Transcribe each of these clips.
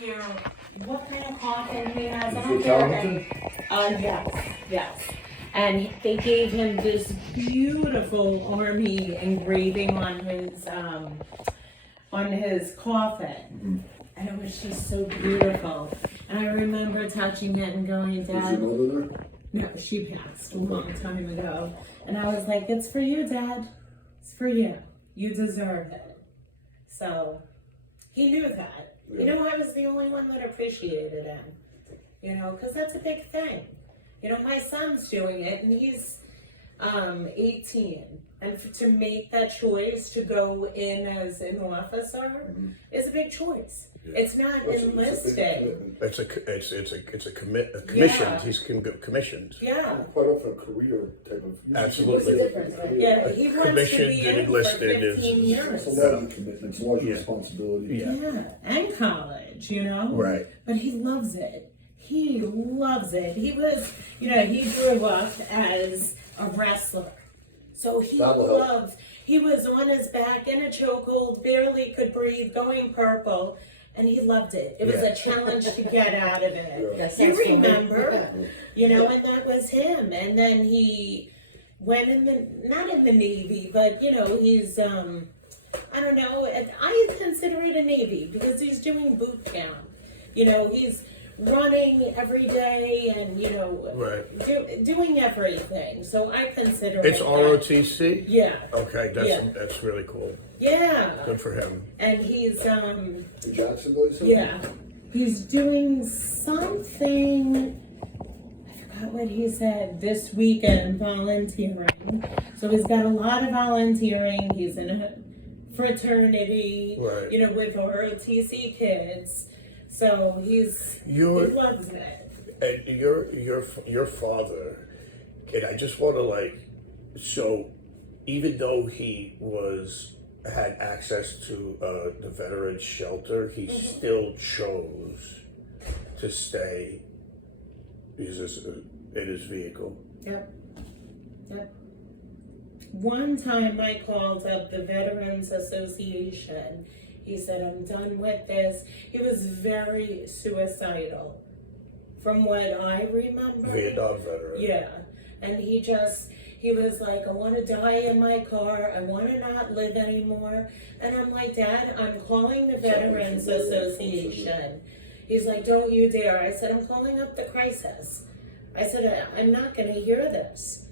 care what kind of coffin he has. I Is don't he care. talented? Yes. And they gave him this beautiful army engraving on his coffin. And it was just so beautiful. And I remember touching it and going, Is your Dad. mother there? No, she passed a long time ago. And I was like, it's for you, Dad. It's for you. You deserve it. So he knew that. Yeah. You know, I was the only one that appreciated him. You know, because that's a big thing. You know, my son's doing it, and he's 18. And to make that choice to go in as an officer is a big choice. Yeah. It's not enlisted. It's a commission. Yeah. He's commissioned. Yeah. Quite often a career type of. Absolutely. What's the difference, right? Yeah, he wants to Commissioned be and in for enlisted 15 years. It's a lot of commitments, a lot of Yeah. responsibility. Yeah, and college, you know? Right. But he loves it. He loves it. He was, you know, he grew up as a wrestler. So he That'll help. loved, he was on his back in a chokehold, barely could breathe, going purple, and he loved it. It was Yeah. a challenge to get out of it. That You sounds remember, familiar. you know, and that was him. And then he went in the, not in the Navy, but, you know, he's, I don't know, I consider it a Navy because he's doing boot camp. You know, he's running every day and, you know, Right. doing everything. So I consider It's it that. ROTC? Yeah. Okay, Yeah. that's really cool. Yeah. Good for him. And he's, In Jacksonville, you said? yeah, he's doing something, I forgot what he said, this weekend, volunteering. So he's got a lot of volunteering. He's in a fraternity, Right. you know, with ROTC kids. So he loves it. And your father, and I just want to so even though he had access to the veterans shelter, he still chose to stay in his vehicle. Yep. One time I called up the Veterans Association. He said, I'm done with this. He was very suicidal, from what I remember. Vietnam veteran. Yeah. And he was like, I want to die in my car. I want to not live anymore. And I'm like, Dad, I'm calling the Veterans Association. He's like, don't you dare. I said, I'm calling up the crisis. I said, I'm not going to hear this.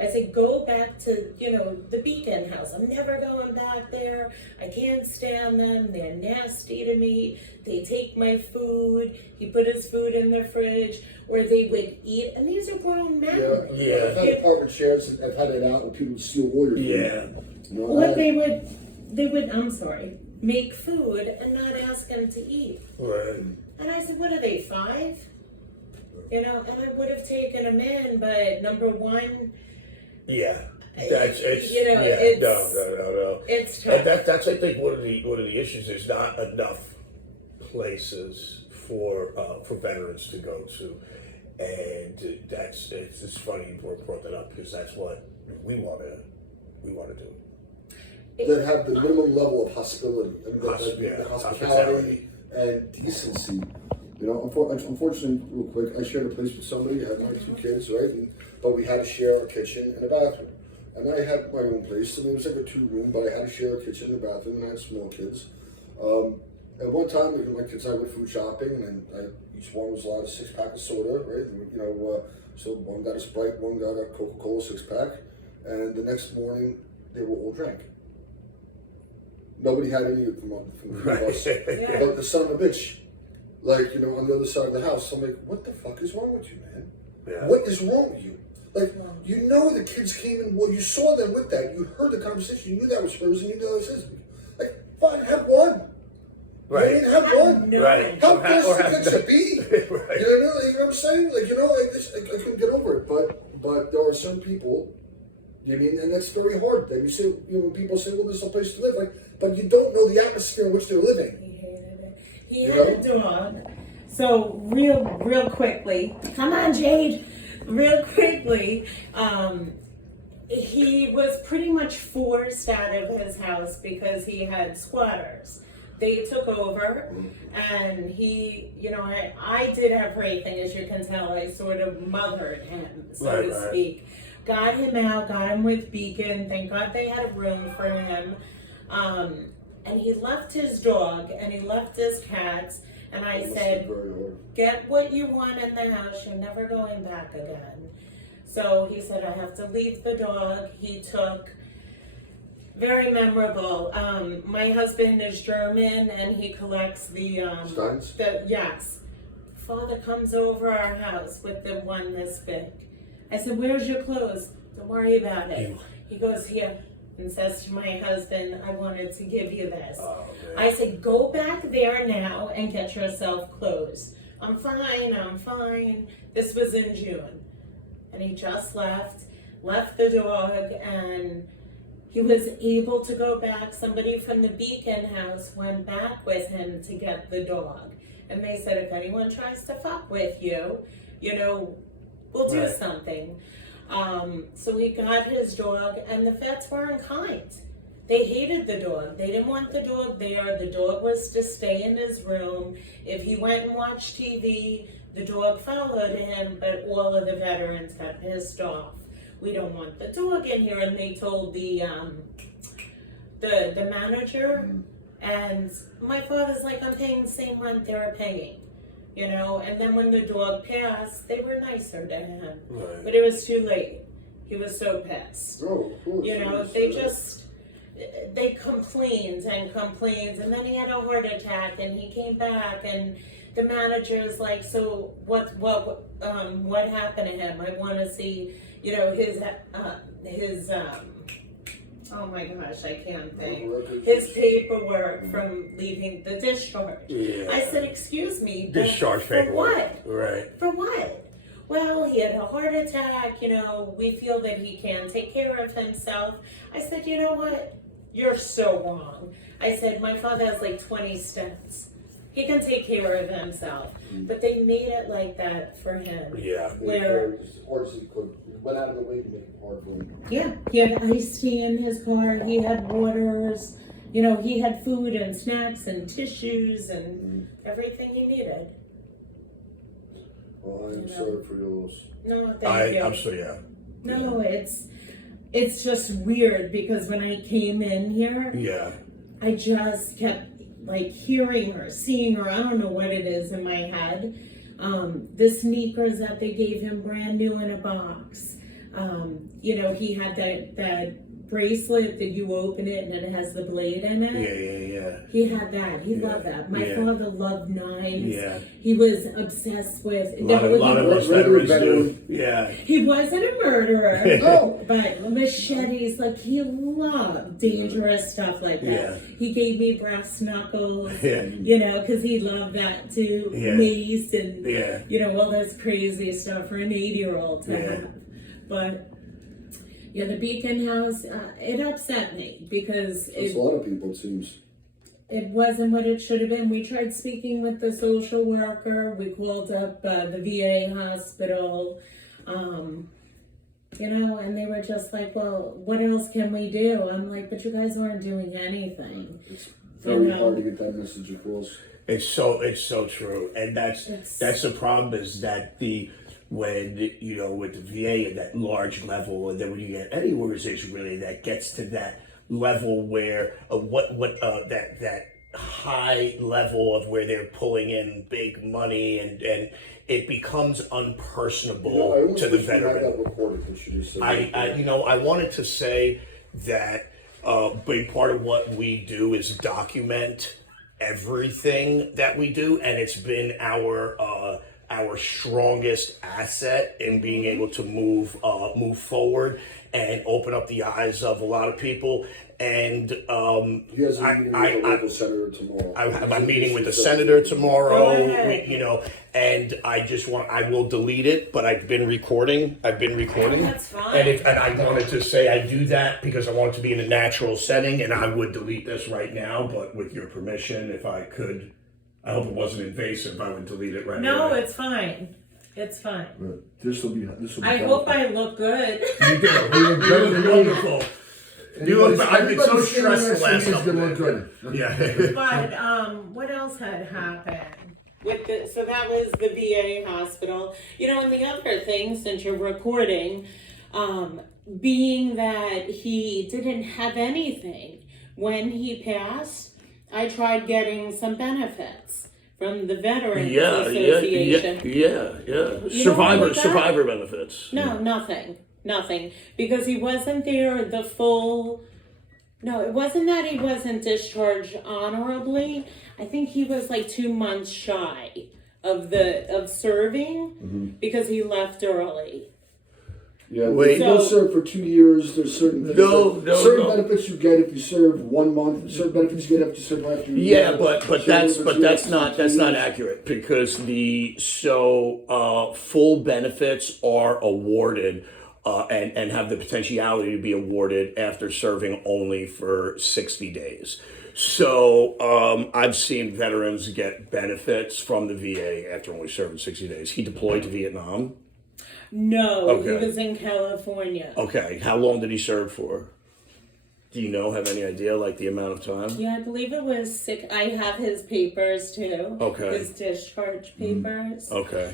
I said, go back to, you know, the Beacon House. I'm never going back there. I can't stand them. They're nasty to me. They take my food. He put his food in the fridge where they would eat. And these are grown men. Yeah. I've had apartment shares, I've had it out and people would steal orders. Yeah. You know, Or they would, I'm sorry, make food and not ask him to eat. Right. And I said, what are they, 5? You know, and I would have taken them in, but number one, Yeah. You know, yeah, it's- no. it's tough. And that's I think one of the issues. There's not enough places for veterans to go to, and it's just funny you brought that up because that's what we want to do. that have the minimum level of hospitality. I mean, the Hospitality. hospitality and decency. You know, unfortunately, real quick, I shared a place with somebody. I had my 2 kids, right? But we had to share a kitchen and a bathroom. And I had my own place. I mean, it was like a 2-room, but I had to share a kitchen and a bathroom, and I had small kids. And one time, my kids and I went food shopping, and each one was allowed a 6-pack of soda, right? And, you know, so one got a Sprite, one got a Coca-Cola 6-pack, and the next morning they were all drank. Nobody had any of them from the 3 of us. Yeah. But the son of a bitch, like, you know, on the other side of the house, I'm like, what the fuck is wrong with you, man? Yeah. What is wrong with you? Like, you know the kids came in, well, you saw them with that, you heard the conversation, you knew that was hers, and you knew that was his. Like, fine, have one. Right. You know what I mean? Have one. No. Right. How Or best it could be? Right. You know what I'm saying? Like, you know, I couldn't get over it, but there are some people, you mean, and that's very hard. Then you say, you know, when people say, well, there's no place to live, like, but you don't know the atmosphere in which they're living. He hated it. He had a dog. So real quickly, come on, Jade. Real quickly, he was pretty much forced out of his house because he had squatters. they took over, and he, I did everything, as you can tell. I sort of mothered him, so to speak. Got him out, got him with Beacon. Thank God they had a room for him. And he left his dog and he left his cats. And I said, get what you want in the house. You're never going back again. So he said, I have to leave the dog. He took, very memorable. My husband is German and he collects the, Steins? Yes. Father comes over our house with the one this big. I said, where's your clothes? Don't worry about it. He goes, here, and says to my husband, I wanted to give you this. Oh, I said, go back there now and get yourself clothes. I'm fine. This was in June. And he just left the dog, and he was able to go back. Somebody from the Beacon house went back with him to get the dog. And they said, if anyone tries to fuck with you, we'll do something. So he got his dog, and the vets were unkind. They hated the dog. They didn't want the dog there. The dog was to stay in his room. If he went and watched TV, the dog followed him, but all of the veterans got pissed off. We don't want the dog in here, and they told the manager, and my father's like, I'm paying the same rent they're paying. And then when the dog passed, they were nicer to him. Right. But it was too late. He was so pissed. Oh, of course. They complained, and then he had a heart attack, and he came back, and the manager's like, so what happened to him? I want to see, his oh my gosh, I can't think. His paperwork from leaving the discharge. Yeah. I said, excuse me. Discharge paperwork. For what? Right. For what? Well, he had a heart attack, we feel that he can take care of himself. I said, you know what? You're so wrong. I said, my father has like 20 stents. He can take care of himself. But they made it like that for him. Yeah. Where went out of the way to make it hard for him. Yeah, he had iced tea in his car, he had waters, he had food and snacks and tissues and everything he needed. Well, I'm sorry for your loss. No, thank you. I'm sorry, yeah. No, it's just weird because when I came in here, I just kept like hearing her, seeing her, I don't know what it is in my head. The sneakers that they gave him brand new in a box. He had that bracelet that you open it and it has the blade in it. Yeah. He had that. He loved that. My father loved knives. Yeah. He was obsessed with. A lot of us veterans do. Yeah. He wasn't a murderer. No. But machetes, like he loved dangerous stuff like that. Yeah. He gave me brass knuckles. Yeah. Because he loved that too. Yeah. Mace and all this crazy stuff for an 8-year-old to have. But the Beacon House, it upset me because a lot of people, it seems. It wasn't what it should have been. We tried speaking with the social worker. We called up the VA hospital, and they were just like, well, what else can we do? I'm like, but you guys aren't doing anything. It's very hard to get that message across. It's so true. And that's the problem is that when with the VA at that large level, and then when you get any organization really that gets to that level where that high level of where they're pulling in big money and it becomes unpersonable to the veteran. I wanted to say that a big part of what we do is document everything that we do, and it's been our strongest asset in being able to move forward and open up the eyes of a lot of people. And he has a meeting with the local senator tomorrow. I have a meeting with the senator tomorrow. And I will delete it, but I've been recording. That's fine. And I wanted to say I do that because I want it to be in a natural setting, and I would delete this right now, but with your permission, if I could. I hope it wasn't invasive. I would delete it right now. No, it's fine. It's fine. This will be. I hope I look good. You do. You look good and wonderful. You look, I've been so stressed the last Everybody's couple look days. good. Yeah. But what else had happened? So that was the VA hospital. You know, and the other thing, since you're recording, being that he didn't have anything when he passed, I tried getting some benefits from the Veterans Association. Yeah. Survivor benefits. No, nothing. Because he wasn't there the full. No, it wasn't that he wasn't discharged honorably. I think he was like 2 months shy of serving because he left early. Yeah, Wait. if you don't serve for 2 years, there's certain things. No. Benefits you get if you serve 1 month. Certain benefits you get if you serve after. Yeah, but that's not accurate because full benefits are awarded and have the potentiality to be awarded after serving only for 60 days. So I've seen veterans get benefits from the VA after only serving 60 days. He deployed to Vietnam. No, Okay. he was in California. Okay, how long did he serve for? Do you know? Have any idea, like the amount of time? Yeah, I believe it was 6. I have his papers too. Okay. His discharge papers. Okay.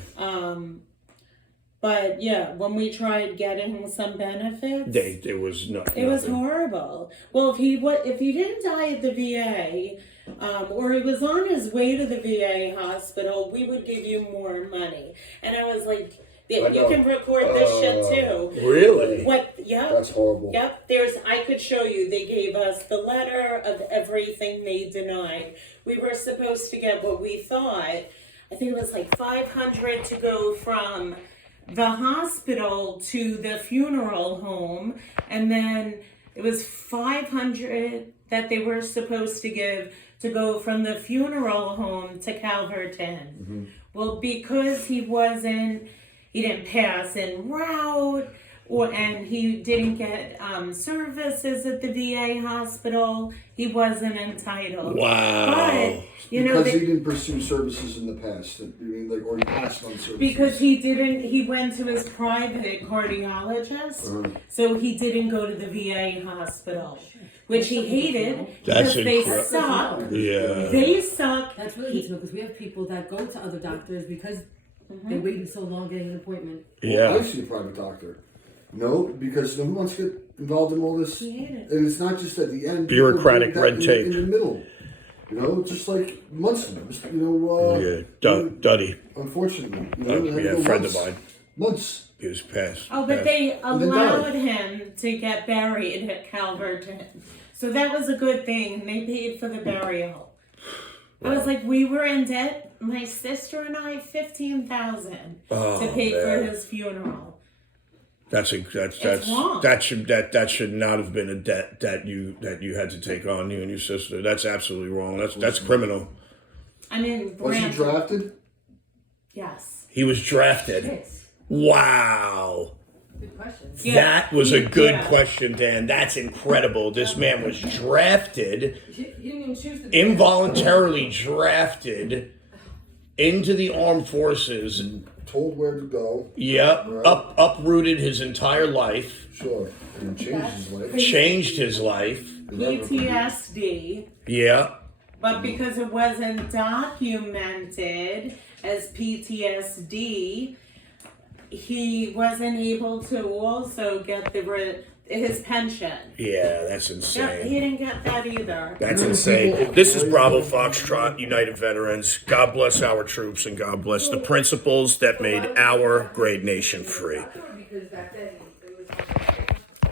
But yeah, when we tried getting some benefits, It was nothing. it was horrible. Well, if he didn't die at the VA, or he was on his way to the VA hospital, we would give you more money. And I was like, you can record this shit too. Really? Yep. That's horrible. Yep. I could show you. They gave us the letter of everything they denied. We were supposed to get what we thought. I think it was like $500 to go from the hospital to the funeral home, and then it was $500 that they were supposed to give to go from the funeral home to Calverton. Well, because he didn't pass en route, and he didn't get services at the VA hospital, he wasn't entitled. Wow. But Because he didn't pursue services in the past, or he passed on services. Because he went to his private cardiologist, so he didn't go to the VA hospital, which he hated because they suck. Yeah. They suck. That's really good to know because we have people that go to other doctors because they're waiting so long getting an appointment. Yeah. I've seen a private doctor. No, because who wants to get involved in all this? He hated it. And it's not just at the end. Bureaucratic red tape. In the middle. Just like Munson. Duddy. Unfortunately. A friend of mine. Months. He was passed. Oh, but they allowed him to get buried at Calverton. So that was a good thing. They paid for the burial. I was like, we were in debt, my sister and I, $15,000 to pay for his funeral. That's wrong. that should not have been a debt that you had to take on, you and your sister. That's absolutely wrong. That's criminal. I mean, Was he drafted? Yes. He was drafted. Yes. Wow. Good question. Yeah. That was a good question, Dan. That's incredible. This man was drafted, You didn't even choose the involuntarily drafted into the armed forces. Told where to go. Yep. Right. Uprooted his entire life. Sure. And changed his life. Changed his life. PTSD. Yeah. But because it wasn't documented as PTSD, he wasn't able to also get his pension. Yeah, that's Yeah, insane. he didn't get that either. That's insane. This is Bravo Foxtrot, United Veterans. God bless our troops and God bless the principles that made our great nation free. Because back then it was